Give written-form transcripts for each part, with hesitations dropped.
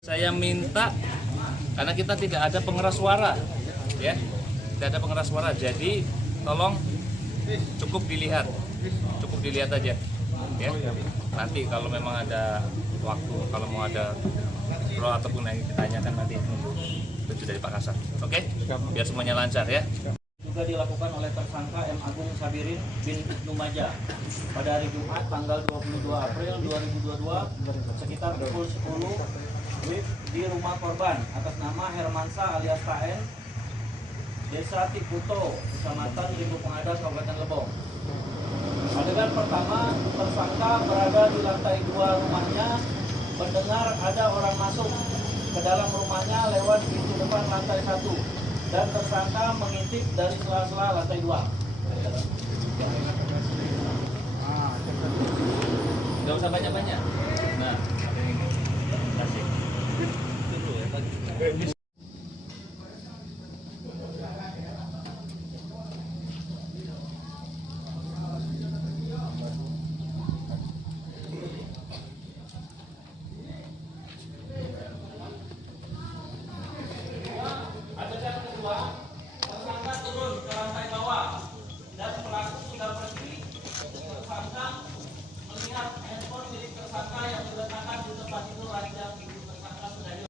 Saya minta karena kita tidak ada pengeras suara, ya, tidak ada pengeras suara. Jadi tolong cukup dilihat aja, ya. Nanti kalau memang ada waktu, kalau mau ada pro ataupun yang ditanyakan nanti itu dari Pak Kasat, oke? Biar semuanya lancar, ya. Juga dilakukan oleh tersangka M. Agung Sabirin bin Ibnu Majah pada hari Jumat tanggal 22 April 2022 sekitar pukul 10 di rumah korban atas nama Hermansa alias KN, Desa Tikuto, Kecamatan Limbu Pengada, Kabupaten Lebong. Adegan pertama, tersangka berada di lantai 2 rumahnya, mendengar ada orang masuk ke dalam rumahnya lewat pintu depan lantai 1, dan tersangka mengintip dari sela-sela lantai 2. Nggak usah banyak-banyak. Nah, kasih. Adegan kedua, tersangka turun ke lantai bawah dan pelaku sudah pergi. Tersangka melihat handphone milik tersangka yang diletakkan di tempat tidur ranjang ibu tersangka sudah hilang.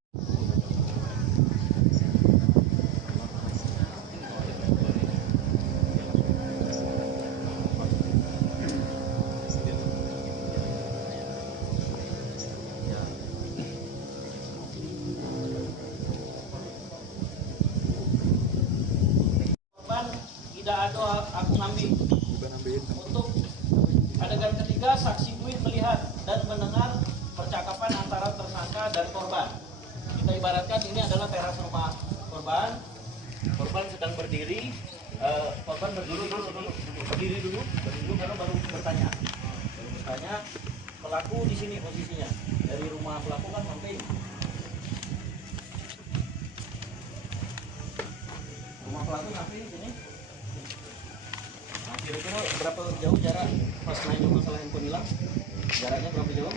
Tidak ada aku ngambil. Untuk adegan ketiga, saksi Dwi melihat dan mendengar percakapan antara tersangka dan korban. Kita ibaratkan ini adalah teras rumah korban. Korban sedang berdiri, korban berdiri dulu karena baru bertanya. Pelaku di sini posisinya. Dari rumah pelaku kan sampai rumah pelaku sampai di sini. Kira-kira berapa jauh jarak pas nanya masalah handphone hilang? Jaraknya berapa jauh?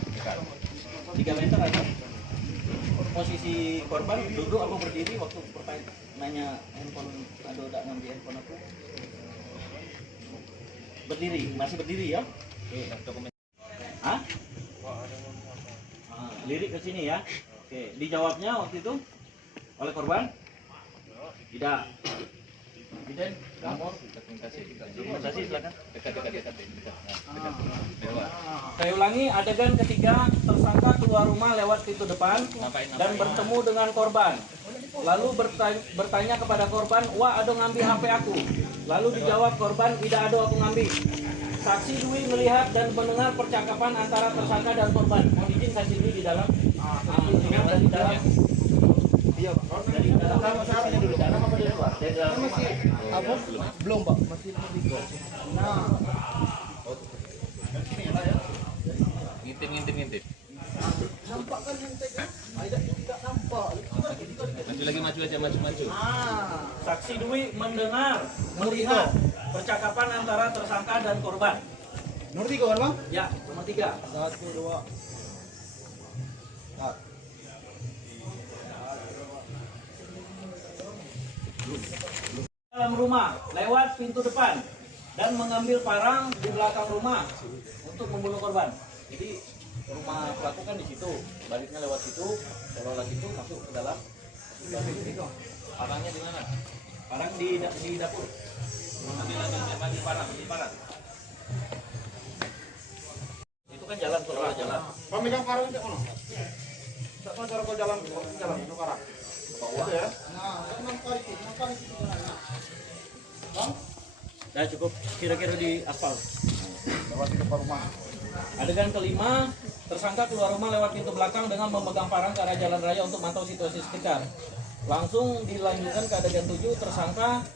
3 meter ada. Posisi korban duduk apa berdiri waktu nanya handphone, ada udah ngambil handphone aku? Berdiri, masih berdiri ya? Oke, dokumen. Hah? Lirik ke sini ya. Oke, dijawabnya waktu itu oleh korban? Tidak. Presiden, nomor dokumentasi silakan. Dekat. Saya ulangi, adegan ketiga, tersangka keluar rumah lewat pintu depan dan bertemu dengan korban. Lalu bertanya kepada korban, "Wah, ada ngambil HP aku?" Lalu dijawab korban, "Tidak ada aku ngambil." Saksi Dwi melihat dan mendengar percakapan antara tersangka dan korban. Mohon izin saksi Dwi di dalam. Dari dalam. Iya, dari dalam dulu. Dalam apa dari luar? Dari dalam masih apa? Belum, Pak. Masih tiga. Nah. Ngintip. Nampak kan yang tadi? Tidak nampak. Maju aja. Saksi Dwi mendengar, melihat percakapan antara tersangka dan korban. Nomor 3 kan, Bang? Ya, nomor 3. 1, 2. Dalam rumah, lewat pintu depan dan mengambil parang di belakang rumah untuk membunuh korban. Jadi rumah pelaku kan di situ, baliknya lewat situ, lewat situ masuk ke dalam. Parangnya di mana? Parang di dapur. Ambil parang. Itu kan jalan keluar jalan. Pak megang karung itu mana? Tak cara kau jalan itu karang. Itu ya. Nah, enam kali itu. Bang, Nah, cukup kira-kira di aspal. lewat ke rumah. Adegan kelima, tersangka keluar rumah lewat pintu belakang dengan memegang parang ke arah jalan raya untuk mantau situasi sekitar. Langsung dilanjutkan ke adegan 7, tersangka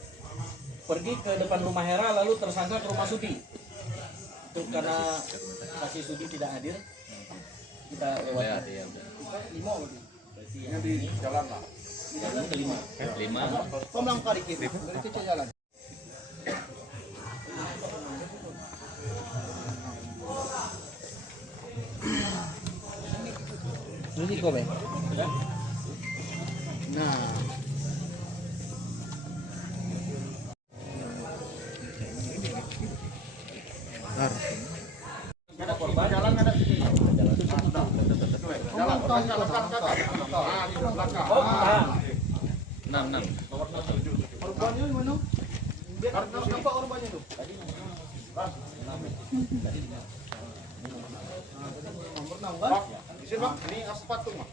pergi ke depan rumah Hera, lalu tersangka ke rumah Sudi. Itu karena saksi Sudi tidak hadir, kita lewat. Ya, Lima berarti. Ini di jalan lah. Adegan kelima. 5. Kau melangkah dikit. Dari kecil jalan. Ini kau, Bang. Ya. Nah. Tar. Ada korban. Jalan ada sini. Jalan. Ah, di belakang. Oh, tahan. 6. Nomor 6. Korbannya di mana? Nampak korbannya tuh. Nomor 6 kan? Di sini Bang, ini aspal tuh, Mas.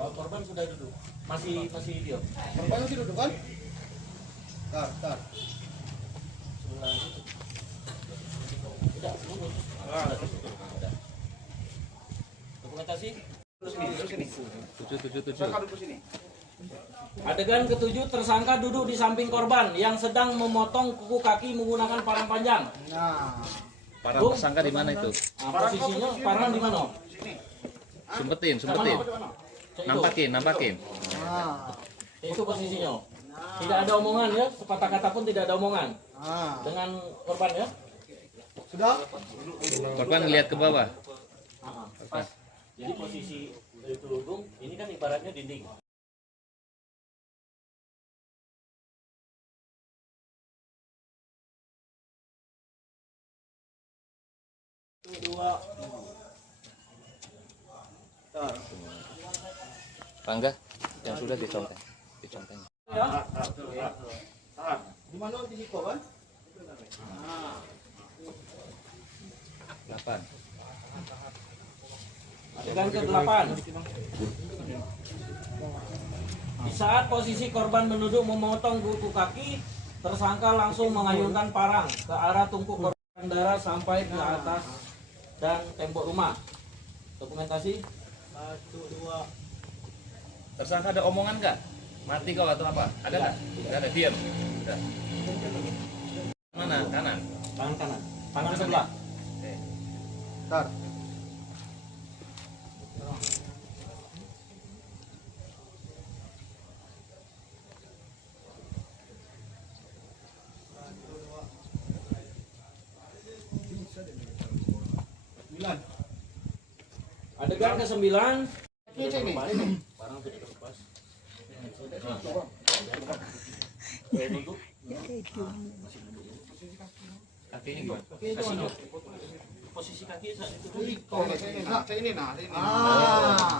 Oh, korban sudah duduk. Masih video. Korbannya sih duduk kan? Tar. Tidak, lurus. Dokumentasi. Terus sini. 777. Silakan duduk sini. Adegan ketujuh, tersangka duduk di samping korban yang sedang memotong kuku kaki menggunakan parang panjang. Nah. Para tersangka di mana itu? Nah, posisinya parang di mana? Sini. Sumpetin. Nampakin. Nah. Itu posisinya. Tidak ada omongan ya, sepatah kata pun tidak ada omongan Nah. dengan korban ya. Sudah? Korban lihat ke bawah. Pas. Jadi posisi Tulungung ini kan ibaratnya dinding. Dua. Tar. Rangga yang sudah diconteng. Ya. Di mana di Niko kan? 8. Adegan ke-8. Di saat posisi korban menunduk memotong kuku kaki, tersangka langsung mengayunkan parang ke arah tungku korban darah sampai ke atas dan tembok rumah. Dokumentasi. 1, 2. Tersangka ada omongan nggak? Mati kau atau apa? Ada nggak? Nggak ada. Diam. Udah. Mana? Kanan. Tangan kanan. Tangan sebelah. Tar. Adegan ke-9. Ini. Parang tidak terlepas. Kakinya gimana? Posisi kaki saat itu. Oh, ini. Nah, ini. Nah, Nah.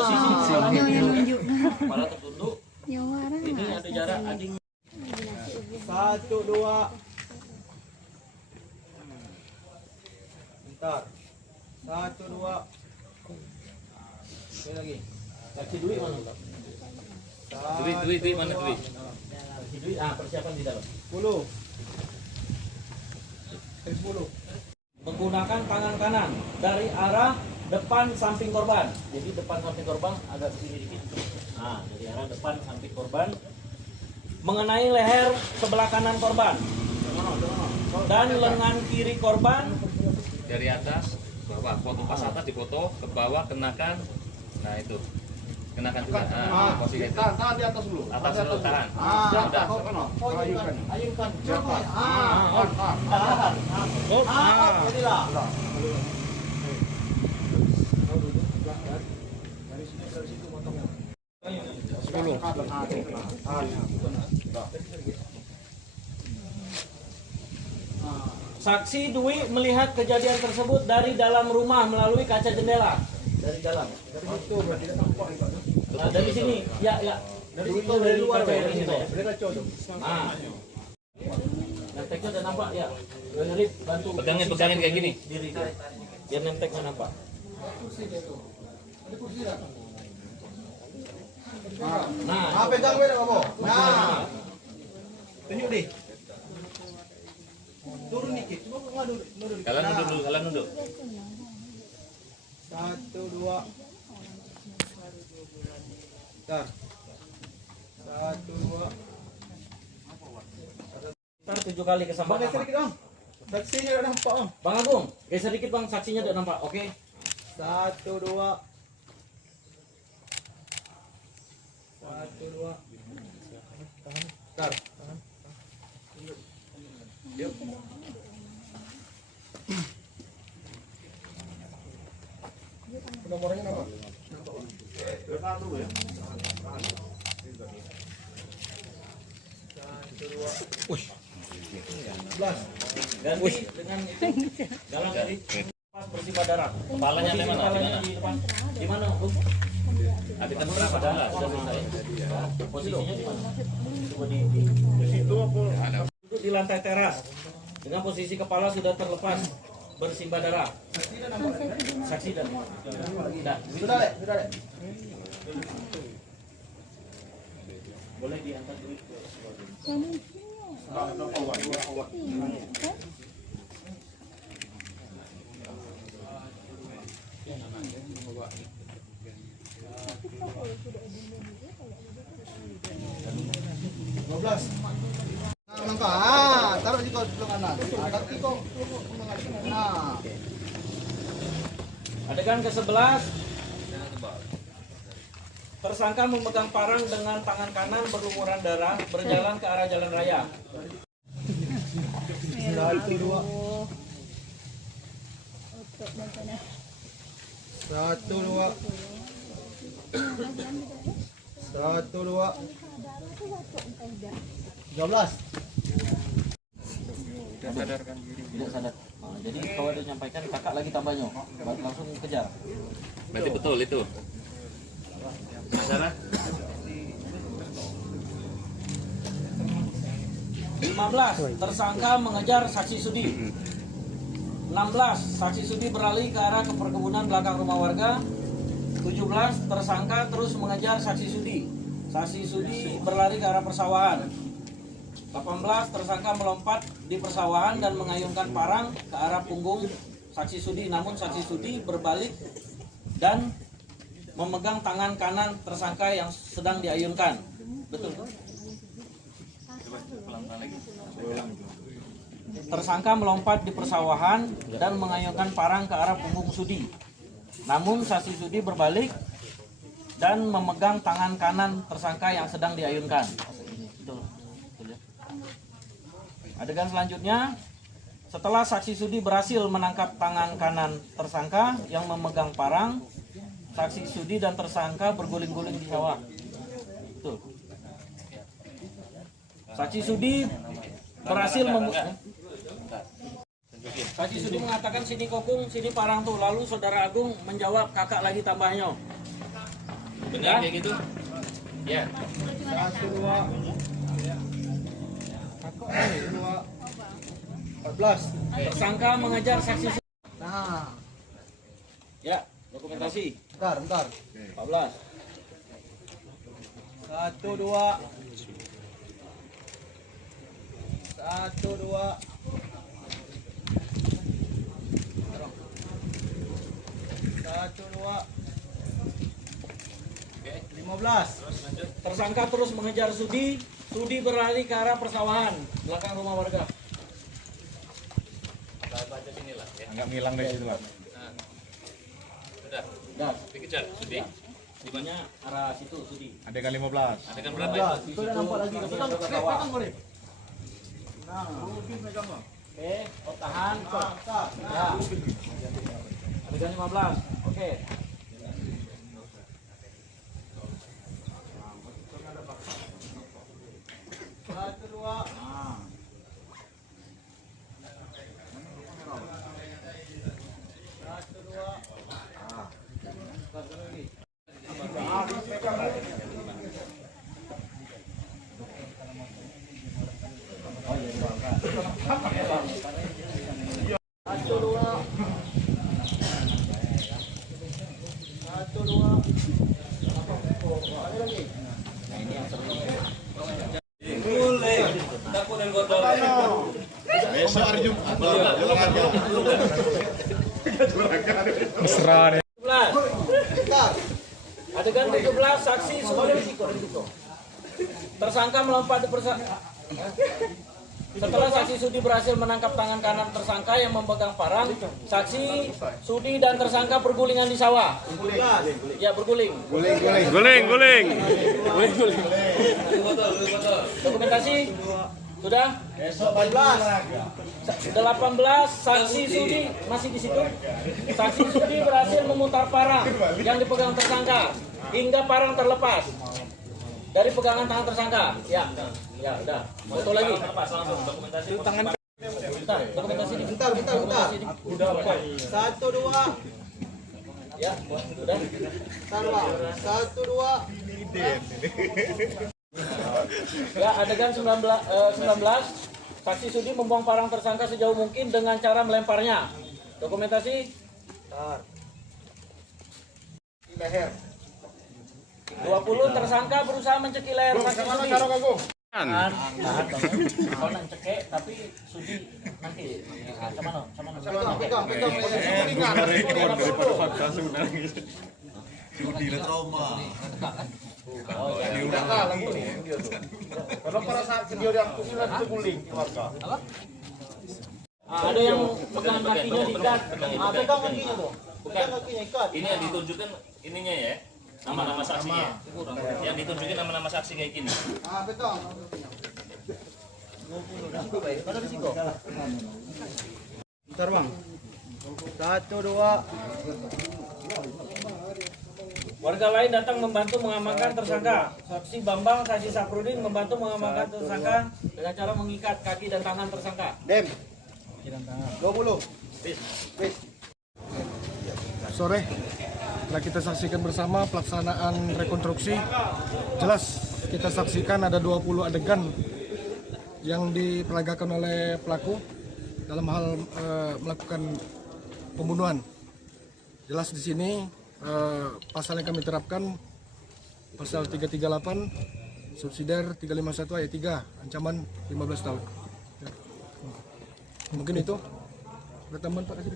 posisi Yang nunjuk. kepala tertunduk. Yang warna. Ini ada jarak ading. 1, 2. Bentar. 1, 2. Sekali lagi. Kaki Dwi mana? Dwi mana Dwi? Kaki Dwi, persiapan di dalam. 10. 10. Menggunakan tangan kanan dari arah depan samping korban. Jadi depan samping korban agak sini dikit. Nah, dari arah depan samping korban mengenai leher sebelah kanan korban dan lengan kiri korban. Dari atas bawah. Foto pas atas dipoto, ke bawah kenakan. Nah itu. Kenakan juga. Posisi itu. Tahan di atas dulu. Atas dulu tahan. Udah. Ayunkan. Jadilah. Saksi Dwi melihat kejadian tersebut dari dalam rumah melalui kaca jendela. Dari dalam. Nah, dari sini. Ya. Dari situ dari luar dari sini ya. Nah. Nemteknya udah nampak ya. Rip, bantu. Pegangin kayak gini. Diri dia. Biar nemteknya nampak. Nah, Pegang beda kamu. Nah. Tunjuk deh. Turun dikit. Coba kamu nunduk. Kalian nunduk. 1, 2. Bentar. 1, 2. Ntar 7 kali Bang, kesampaian. geser dikit Bang. Saksinya udah nampak Bang. Bang Agung, geser dikit Bang, saksinya udah nampak. Oke. 1, 2. 1, 2. Bentar. Yuk. Udah mau Ganti dengan itu. Dalam dari bersifat darah. Kepalanya di mana? Di depan. Di mana, Bu? Adegan berapa dah? Sudah selesai. Posisinya di mana? Coba di situ apa? Duduk di lantai teras dengan posisi kepala sudah terlepas bersimbah darah. Saksi dan Sudah, Lek. boleh diantar dulu. Langkah. Taruh di sebelah kanan. Ada tiko. Nah. Adegan ke-11. Tersangka memegang parang dengan tangan kanan berlumuran darah berjalan ke arah jalan raya. Satu dua. Satu dua. Satu dua. 12. Tidak sadar. Nah, jadi kalau dia nyampaikan kakak lagi tambahnya, langsung kejar. Berarti betul itu. Sarah? 15. Tersangka mengejar saksi sudi. 16. Saksi sudi beralih ke arah ke perkebunan belakang rumah warga. 17. Tersangka terus mengejar saksi sudi. Saksi sudi berlari ke arah persawahan. 18. Tersangka melompat di persawahan dan mengayunkan parang ke arah punggung saksi sudi. Namun saksi sudi berbalik dan memegang tangan kanan tersangka yang sedang diayunkan. Betul. Tersangka melompat di persawahan dan mengayunkan parang ke arah punggung sudi. Namun saksi sudi berbalik dan memegang tangan kanan tersangka yang sedang diayunkan. Betul. Betul ya. Adegan selanjutnya, setelah saksi sudi berhasil menangkap tangan kanan tersangka yang memegang parang, saksi sudi dan tersangka berguling-guling di sawah. Betul. Saksi sudi berhasil Saksi sudi mengatakan sini kokung, sini parang tuh. Lalu saudara Agung menjawab kakak lagi tambahnya. Benar kayak gitu? Ya. 1 2. Kakak 2. 14. Tersangka mengejar saksi sudi. Nah. Ya, dokumentasi. Bentar. 14. 1 2. 1 2. 1 2. 15. Tersangka terus mengejar Sudi. Sudi berlari ke arah persawahan belakang rumah warga. Baca sini lah ya. Enggak ngilang dari situ, Pak. Sudah. Dan Dikejar, Sudi. di mana arah situ Sudi. Adegan 15. Adegan berapa 15. itu? Itu udah nampak lagi. Pegang boleh. Nah, megang bang. Oke, oh, tahan. Ya. Adegan 15. Oke. Satu dua. Satu dua. Satu dua. Satu dua. Ada lagi. Boleh. Takut dan botol. Besok hari Jumat. Mesra nih. 17. Adegan 17 saksi tersangka melompat di Setelah saksi Sudi berhasil menangkap tangan kanan tersangka yang memegang parang, saksi Sudi dan tersangka bergulingan di sawah. Ya, berguling. Guling. Dokumentasi Sudah? 18 saksi Sudi masih di situ. Saksi Sudi berhasil memutar parang yang dipegang tersangka hingga parang terlepas dari pegangan tangan tersangka. Ya, udah. Foto lagi. Tangan Bentar, dokumentasi ini. Bentar. Udah, Pak. 1, 2. Ya, sudah. Bentar, Bang. 1, 2. Ya, adegan 19 saksi Sudi membuang parang tersangka sejauh mungkin dengan cara melemparnya. Dokumentasi Bentar. Di leher. 20 tersangka berusaha mencekik leher saksi Sudi. Kalau nak cekek tapi Sudi nanti sama Pegang. Ringan. Daripada fakta sebenarnya. Kalau pada saat video yang kuliah itu guling keluarga. ada yang pegang kakinya diikat. Pegang kakinya tuh. Bukan. Pegang kakinya ikat. Ini yang ditunjukkan ininya ya, nama-nama saksinya. Yang ditunjukin nama-nama saksi kayak gini. Pegang. Bentar, Bang. 1, 2. Warga lain datang membantu mengamankan tersangka. Saksi Bambang, saksi Saprudin membantu mengamankan tersangka dengan cara mengikat kaki dan tangan tersangka. Dem. 20. Sore telah kita saksikan bersama pelaksanaan rekonstruksi. Jelas kita saksikan ada 20 adegan yang diperagakan oleh pelaku dalam hal melakukan pembunuhan. Jelas di sini pasal yang kami terapkan pasal 338 subsidiar 351 ayat 3 ancaman 15 tahun. Ya. Mungkin itu. Ada tambahan Pak? Kasih.